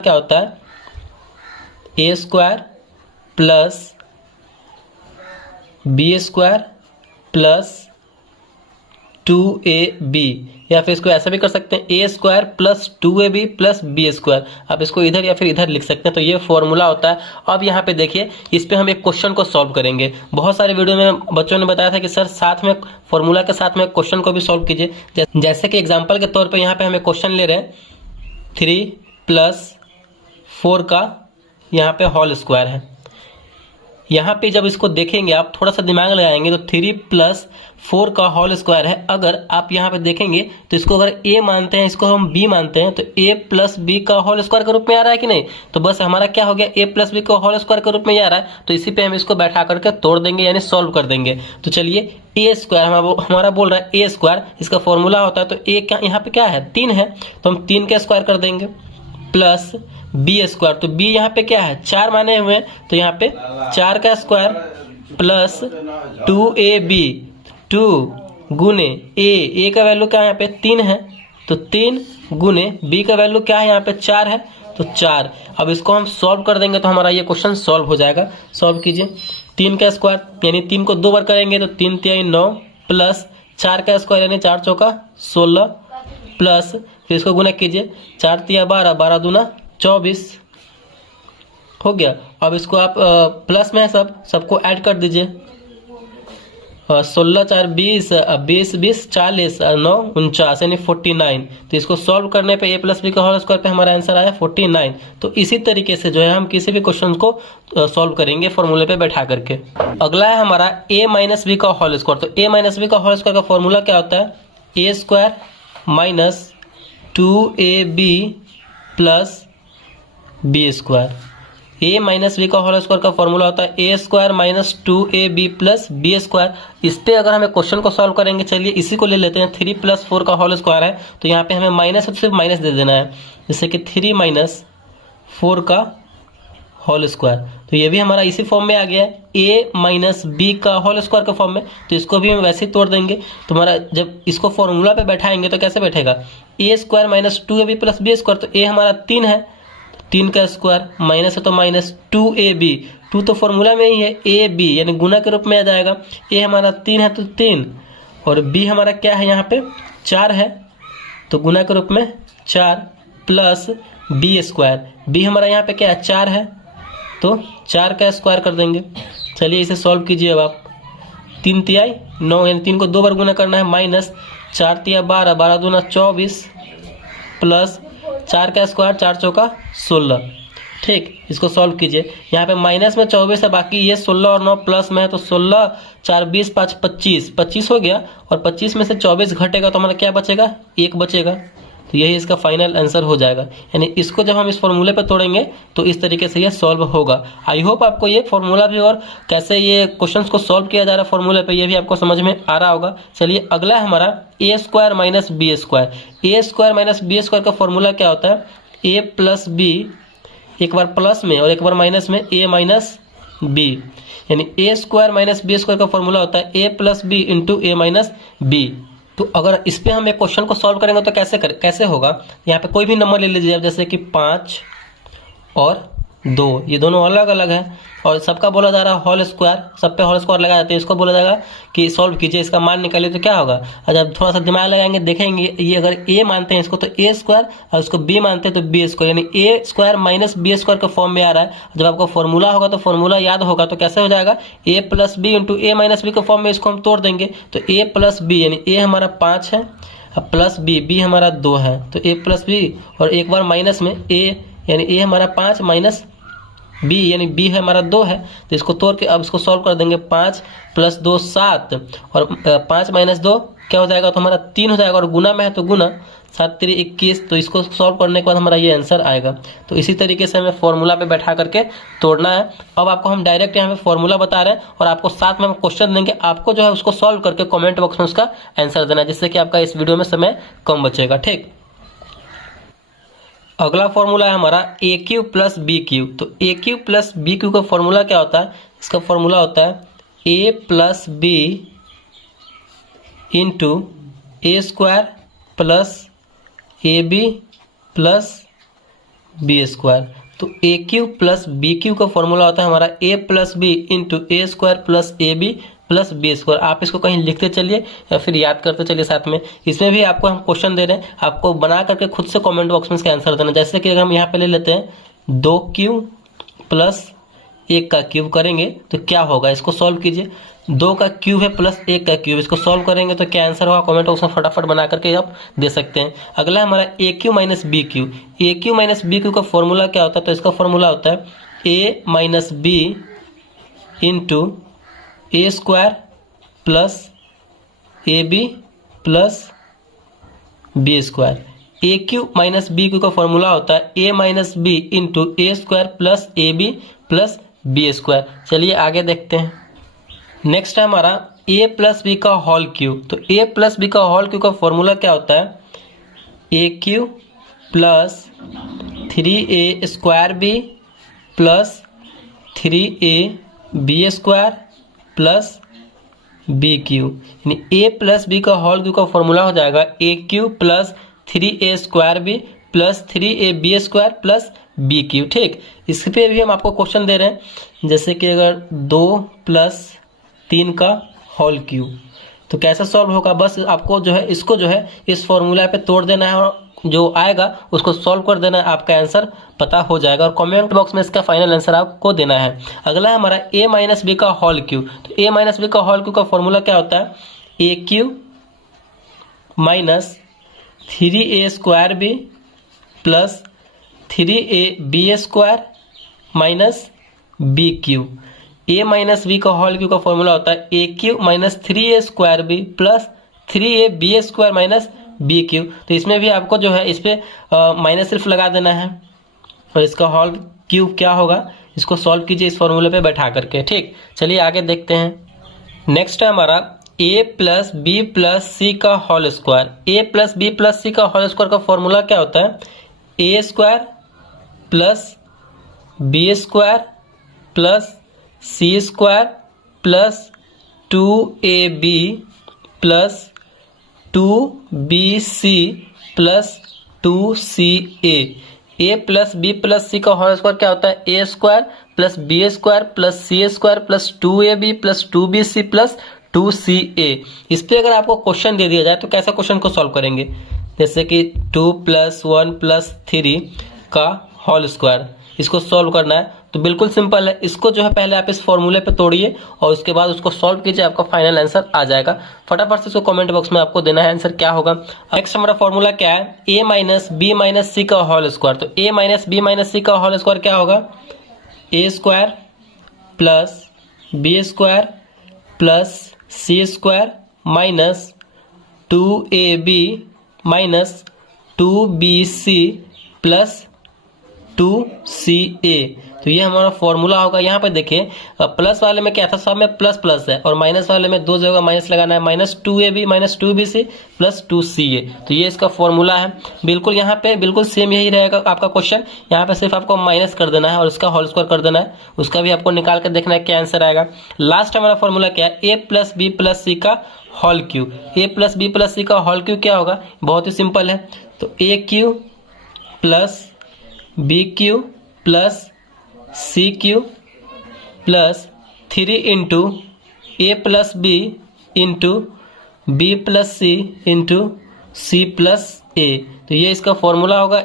क्या होता है A square plus B square plus 2ab, या फिर इसको ऐसा भी कर सकते हैं A square plus 2ab plus B square. आप इसको इधर या फिर इधर लिख सकते हैं। तो ये फॉर्मूला होता है। अब यहाँ पे देखिए, इस पे हम एक क्वेश्चन को सॉल्व करेंगे। बहुत सारे वीडियो में बच्चों ने बताया था कि सर साथ में फॉर्मूला के साथ में क्वेश्चन को भी सॉल्व कीजिए। जैसे कि एग्जाम्पल के तौर पर यहाँ पे हमें क्वेश्चन ले रहे हैं 3+4 का यहाँ पे होल स्क्वायर है। यहाँ पे जब इसको देखेंगे आप थोड़ा सा दिमाग लगाएंगे तो 3+4 का होल स्क्वायर है। अगर आप यहाँ पे देखेंगे तो इसको अगर a मानते हैं, इसको हम b मानते हैं, तो a प्लस बी का होल स्क्वायर के रूप में आ रहा है कि नहीं। तो बस हमारा क्या हो गया, a प्लस बी का होल स्क्वायर के रूप में आ रहा है। तो इसी पे हम इसको बैठा करके तोड़ देंगे, यानी सॉल्व कर देंगे। तो चलिए a स्क्वायर हमारा बोल रहा है a स्क्वायर, इसका फॉर्मूला होता है। तो a क्या यहाँ पे क्या है 3 है, तो हम 3 का स्क्वायर कर देंगे प्लस बी स्क्वायर। तो बी यहाँ पे क्या है 4 माने हुए हैं, तो यहाँ पे 4 का स्क्वायर प्लस 2ab, 2 गुने a का वैल्यू क्या है यहाँ पे 3 है, तो 3 गुने b का वैल्यू क्या है यहाँ पे 4 है, तो 4। अब इसको हम सॉल्व कर देंगे तो हमारा ये क्वेश्चन सॉल्व हो जाएगा। सॉल्व कीजिए, 3 का स्क्वायर यानी 3 को 2 बार करेंगे तो 3 3 9 प्लस 4 का स्क्वायर यानी 4 चौका 16 प्लस, फिर इसको गुना कीजिए, 4 3 12, 12 दूना 24 हो गया। अब इसको आप प्लस में है सबको ऐड कर दीजिए, 16 4 20, 20 20 40, 9 49 यानी 49। तो इसको सॉल्व करने पे a प्लस बी का होल स्क्वायर पे हमारा आंसर आया 49। तो इसी तरीके से जो है हम किसी भी क्वेश्चन को सॉल्व करेंगे फॉर्मूले पे बैठा करके। अगला है हमारा a माइनस बी का होल स्क्वायर। तो a माइनस बी का होल स्क्वायर का फॉर्मूला क्या होता है, a square minus 2ab plus B square. A minus B का होल स्क्वायर का फॉर्मूला होता है A square minus 2ab plus B square. इस पे अगर हमें क्वेश्चन को सॉल्व करेंगे, चलिए इसी को ले लेते हैं। 3+4 का होल स्क्वायर है, तो यहाँ पे हमें माइनस है तो सिर्फ माइनस दे देना है, जैसे कि 3-4 का होल स्क्वायर। तो ये भी हमारा इसी फॉर्म में आ गया है, ए माइनस बी का होल स्क्वायर के फॉर्म में। तो इसको भी हम वैसे ही तोड़ देंगे। तो हमारा जब इसको फॉर्मूला पे बैठाएंगे तो कैसे बैठेगा, A square minus 2ab plus B square. तो ए हमारा 3 है, 3 का स्क्वायर माइनस है तो माइनस 2ab, 2 तो फॉर्मूला में ही है, ए बी यानी गुना के रूप में आ जाएगा। ए हमारा 3 है तो 3, और बी हमारा क्या है यहाँ पे 4 है, तो गुना के रूप में 4 प्लस बी स्क्वायर। बी हमारा यहाँ पे क्या है 4 है, तो 4 का स्क्वायर कर देंगे। चलिए इसे सॉल्व कीजिए। अब आप 3 तिहाई 9 यानी 3 को 2 बार गुना करना है, माइनस 4 तिया 12, 12 दूना 24 प्लस 4 का स्क्वायर 4 चौका 16। ठीक, इसको सॉल्व कीजिए। यहाँ पे माइनस में 24 है, बाकी ये 16 और 9 प्लस में है, तो 16 4 20 5 25, 25 हो गया। और 25 में से 24 घटेगा तो हमारा क्या बचेगा, 1 बचेगा। तो यही इसका फाइनल आंसर हो जाएगा। यानी इसको जब हम इस फॉर्मूले पर तोड़ेंगे तो इस तरीके से ये सॉल्व होगा। आई होप आपको ये फॉर्मूला भी और कैसे ये क्वेश्चंस को सॉल्व किया जा रहा है फॉर्मूले पे, ये भी आपको समझ में आ रहा होगा। चलिए अगला है हमारा ए स्क्वायर माइनस बी स्क्वायर। ए स्क्वायर माइनस बी स्क्वायर का फॉर्मूला क्या होता है, ए प्लस बी, एक बार प्लस में और एक बार माइनस में, ए माइनस बी। यानी ए स्क्वायर माइनस बी स्क्वायर का फॉर्मूला होता है A plus B into A minus B. तो अगर इस पे हम एक क्वेश्चन को सॉल्व करेंगे तो कैसे होगा, यहाँ पे कोई भी नंबर ले लीजिए आप, जैसे कि 5 और 2, ये दोनों अलग अलग है और सबका बोला जा रहा है होल स्क्वायर, सब पे होल स्क्वायर लगा जाते हैं। इसको बोला जाएगा कि सॉल्व कीजिए, इसका मान निकालिए। तो क्या होगा, जब थोड़ा सा दिमाग लगाएंगे देखेंगे, ये अगर ए मानते हैं इसको तो ए स्क्वायर, और इसको बी मानते हैं तो बी स्क्वायर, यानी ए स्क्वायर माइनस बी स्क्वायर के फॉर्म में आ रहा है। जब आपको फॉर्मूला होगा तो फॉर्मूला याद होगा तो कैसे हो जाएगा, ए प्लस बी इंटू ए माइनस बी के फॉर्म में इसको हम तोड़ देंगे। तो ए प्लस बी यानी ए हमारा 5 है, प्लस बी हमारा 2 है, तो ए प्लस बी, और एक बार माइनस में ए यानी ए हमारा 5 माइनस बी यानी बी है हमारा 2 है। तो इसको तोड़ के अब इसको सॉल्व कर देंगे। 5 प्लस 2 7, और 5 माइनस 2 क्या हो जाएगा, तो हमारा 3 हो जाएगा, और गुना में है तो गुना, 7 3 21। तो इसको सॉल्व करने के बाद हमारा ये आंसर आएगा। तो इसी तरीके से हमें फॉर्मूला पे बैठा करके तोड़ना है। अब आपको हम डायरेक्ट यहाँ पे फॉर्मूला बता रहे हैं और आपको साथ में हम क्वेश्चन देंगे, आपको जो है उसको सॉल्व करके कॉमेंट बॉक्स में उसका आंसर देना है, जिससे कि आपका इस वीडियो में समय कम बचेगा। ठीक, अगला फॉर्मूला है हमारा A cube plus B cube. तो A cube plus B cube का फॉर्मूला क्या होता है, इसका फॉर्मूला होता है A plus B into A square plus A B plus B square. तो A cube plus B cube का फॉर्मूला होता है हमारा A plus B into A square plus A B plus B square. आप इसको कहीं लिखते चलिए या फिर याद करते चलिए साथ में। इसमें भी आपको हम क्वेश्चन दे रहे हैं, आपको बना करके खुद से कमेंट बॉक्स में इसका आंसर देना। जैसे कि अगर हम यहाँ पे ले लेते हैं 2q प्लस 1 का क्यूब करेंगे तो क्या होगा, इसको सॉल्व कीजिए। 2 का क्यूब है प्लस 1 का क्यूब, इसको सॉल्व करेंगे तो क्या आंसर होगा, कमेंट बॉक्स में फटाफट बना करके आप दे सकते हैं। अगला हमारा A cube minus B cube. A cube minus B cube का फॉर्मूला क्या होता है, तो इसका फॉर्मूला होता है A minus B into A square plus A B plus B square. A cube minus B cube का फॉर्मूला होता है A minus B into A square plus A B plus B square. चलिए आगे देखते हैं। Next है हमारा A plus B का होल क्यूब। तो ए प्लस बी का होल क्यूब का फॉर्मूला क्या होता है, A cube plus 3a square B plus 3a B square plus B cube. यानी ए प्लस बी का होल क्यूब का फॉर्मूला हो जाएगा A cube plus 3a square B plus 3a B square plus B cube. ठीक, इस पे भी हम आपको क्वेश्चन दे रहे हैं, जैसे कि अगर 2 प्लस 3 का होल क्यूब, तो कैसे सॉल्व होगा, बस आपको जो है इसको जो है इस फॉर्मूला पे तोड़ देना है और जो आएगा उसको सॉल्व कर देना है, आपका आंसर पता हो जाएगा और कमेंट बॉक्स में इसका फाइनल आंसर आपको देना है। अगला है हमारा a माइनस बी का होल क्यूब। तो a माइनस बी का होल क्यूब का फॉर्मूला क्या होता है, A cube minus 3a square B plus 3a B square minus B cube. A minus B का होल क्यूब का फॉर्मूला होता है A cube minus 3a square B plus 3a B square minus B cube. तो इसमें भी आपको जो है इस पे माइनस सिर्फ लगा देना है और इसका होल क्यूब क्या होगा, इसको सॉल्व कीजिए इस फॉर्मूले पे बैठा करके। ठीक, चलिए आगे देखते हैं। नेक्स्ट है हमारा A plus B plus C का whole square. A plus B plus C का होल स्क्वायर का फॉर्मूला क्या होता है, A square plus B square plus C square plus 2ab plus 2bc plus 2ca। A plus B plus C का whole square क्या होता है, A square plus B square plus C square plus 2ab plus 2bc plus 2ca। इस पे अगर आपको question दे दिया जाए तो कैसा क्वेश्चन को सॉल्व करेंगे, जैसे कि 2 + 1 + 3 का होल स्क्वायर, इसको सॉल्व करना है तो बिल्कुल सिंपल है। इसको जो है पहले आप इस फॉर्मूले पे तोड़िए और उसके बाद उसको सॉल्व कीजिए, आपका फाइनल आंसर आ जाएगा। फटाफट से इसको कमेंट बॉक्स में आपको देना है आंसर क्या होगा। नेक्स्ट हमारा फॉर्मूला क्या है, a minus B minus C का होल स्क्वायर। तो a minus B minus C का होल स्क्वायर क्या होगा, A square plus B square plus C square minus 2ab minus 2bc plus 2ca। तो ये हमारा फॉर्मूला होगा। यहाँ पे देखिए प्लस वाले में क्या था, सब में प्लस प्लस है और माइनस वाले में 2 जगह माइनस लगाना है, minus 2ab minus 2bc plus 2ca। तो ये इसका फॉर्मूला है। बिल्कुल यहाँ पे बिल्कुल सेम यही रहेगा आपका क्वेश्चन। यहाँ पे सिर्फ आपको माइनस कर देना है और उसका होल स्क्वायर कर देना है, उसका भी आपको निकाल कर देखना है क्या आंसर आएगा। लास्ट हमारा फॉर्मूला क्या है, A plus B plus C का होल क्यूब। ए प्लस बी प्लस सी का होल क्यूब क्या होगा, बहुत ही सिंपल है। तो A cube plus B cube plus C cube plus 3 into A plus B into B plus C into C plus A. तो ये इसका फॉर्मूला होगा।